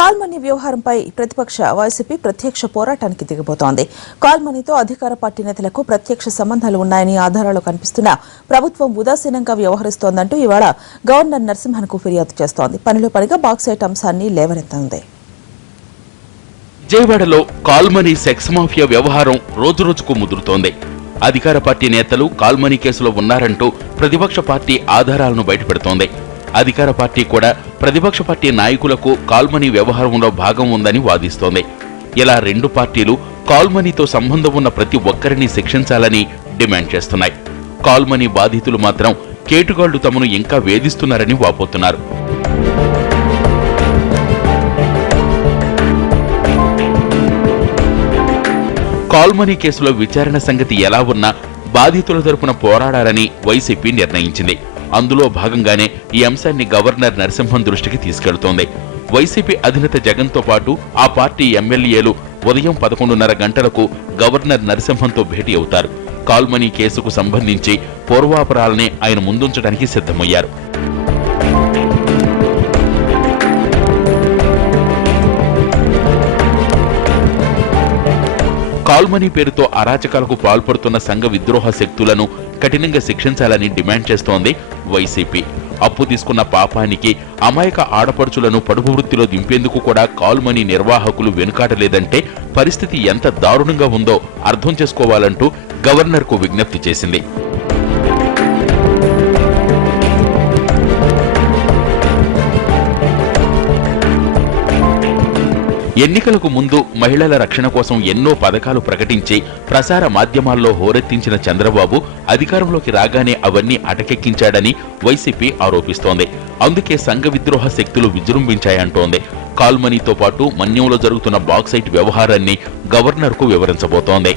Call money వ్యవహారంపై ప్రతిపక్ష YCP ప్రత్యక్ష పోరాటానికి దిగబోతోంది. కాల్మనీతో అధికార పార్టీ నేతలకు ప్రత్యక్ష సంబంధాలు ఉన్నాయని ఆధారాలు కనిపిస్తున్నా ప్రభుత్వం ఉదాసీనంగా వ్యవహరిస్తోందంటూ ఇవాళ గవర్నర్ నరసింహన్కు ఫిర్యాదు చేస్తోంది. పనిలో పనిగా బాక్సైట్ అంశాన్ని లేవనెత్తింది. విజయవాడలో కాల్మనీ సెక్స్ మాఫియా వ్యవహారం రోజురోజుకు ముదురుతోంది. అధికార పార్టీ నేతలు కాల్మనీ కేసులో ఉన్నారంటూ ప్రతిపక్ష పార్టీ ఆధారాలను బయటపెడుతోంది. అధికార పార్టీ కూడా ప్రతిపక్ష పార్టీ నాయకులకు కాల్మనీ వ్యవహారంలో భాగం ఉందని వాదిస్తోంది. ఇలా రెండు పార్టీలు కాల్మనీతో సంబంధం ఉన్న ప్రతి ఒక్కరిని శిక్షించాలని డిమాండ్ చేస్తున్నాయి. కాల్మనీ బాధితులు మాత్రం కేటుగాళ్లు తమను ఇంకా వేధిస్తున్నారని వాపోతున్నారు. కాల్మనీ కేసులో విచారణ సంగతి ఎలా ఉన్నా బాధితుల తరపున పోరాడాలని వైసీపీ నిర్ణయించింది. అందులో భాగంగానే ఈ అంశాన్ని గవర్నర్ నరసింహన్ దృష్టికి తీసుకెళ్తోంది. వైసీపీ అధినేత జగన్తో పాటు ఆ పార్టీ ఎమ్మెల్యేలు ఉదయం 11:30 గంటలకు గవర్నర్ నరసింహన్తో భేటీ అవుతారు. కాల్మనీ కేసుకు సంబంధించి పూర్వాపరాలనే ఆయన ముందుంచడానికి సిద్ధమయ్యారు. కాల్మనీ పేరుతో అరాచకాలకు పాల్పడుతున్న సంఘ విద్రోహ శక్తులను కఠినంగా శిక్షించాలని డిమాండ్ చేస్తోంది వైసీపీ. అప్పు తీసుకున్న పాపానికి అమాయక ఆడపడుచులను పడుపు వృత్తిలో దింపేందుకు కూడా కాల్మనీ నిర్వాహకులు వెనుకాటలేదంటే పరిస్థితి ఎంత దారుణంగా ఉందో అర్థం చేసుకోవాలంటూ గవర్నర్కు విజ్ఞప్తి చేసింది. ఎన్నికలకు ముందు మహిళల రక్షణ కోసం ఎన్నో పథకాలు ప్రకటించి ప్రసార మాధ్యమాల్లో హోరెత్తించిన చంద్రబాబు అధికారంలోకి రాగానే అవన్నీ అటకెక్కించాడని వైసీపీ ఆరోపిస్తోంది. అందుకే సంఘ విద్రోహ శక్తులు విజృంభించాయంటోంది. కాల్మనీతో పాటు మన్యంలో జరుగుతున్న బాక్సైట్ వ్యవహారాన్ని గవర్నర్కు వివరించబోతోంది.